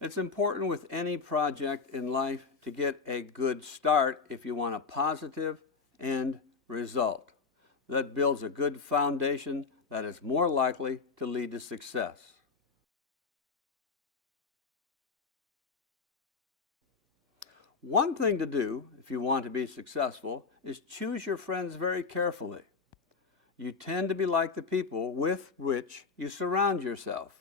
It's important with any project in life to get a good start if you want a positive end result. That builds a good foundation that is more likely to lead to success. One thing to do if you want to be successful is choose your friends very carefully. You tend to be like the people with which you surround yourself.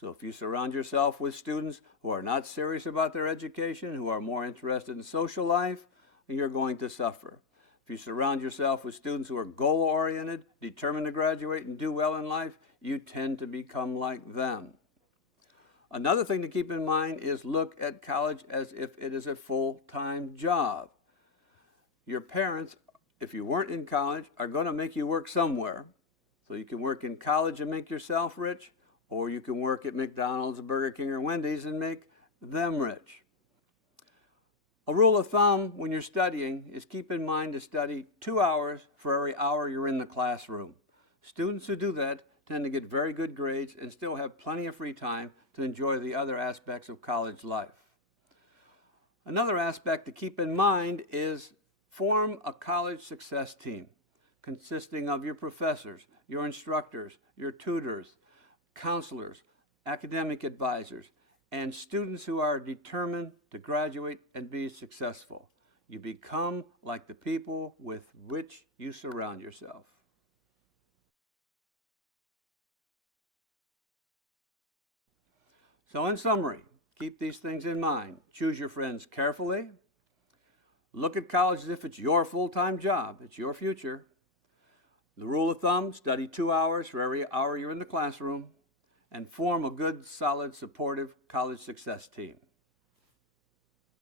So if you surround yourself with students who are not serious about their education, who are more interested in social life, you're going to suffer. If you surround yourself with students who are goal-oriented, determined to graduate and do well in life, you tend to become like them. Another thing to keep in mind is look at college as if it is a full-time job. Your parents, if you weren't in college, are going to make you work somewhere. So you can work in college and make yourself rich, or you can work at McDonald's, Burger King, or Wendy's and make them rich. A rule of thumb when you're studying is keep in mind to study 2 hours for every hour you're in the classroom. Students who do that tend to get very good grades and still have plenty of free time to enjoy the other aspects of college life. Another aspect to keep in mind is form a college success team consisting of your professors, your instructors, your tutors, counselors, academic advisors, and students who are determined to graduate and be successful. You become like the people with which you surround yourself. So in summary, keep these things in mind. Choose your friends carefully. Look at college as if it's your full-time job. It's your future. The rule of thumb, study 2 hours for every hour you're in the classroom, and form a good, solid, supportive college success team.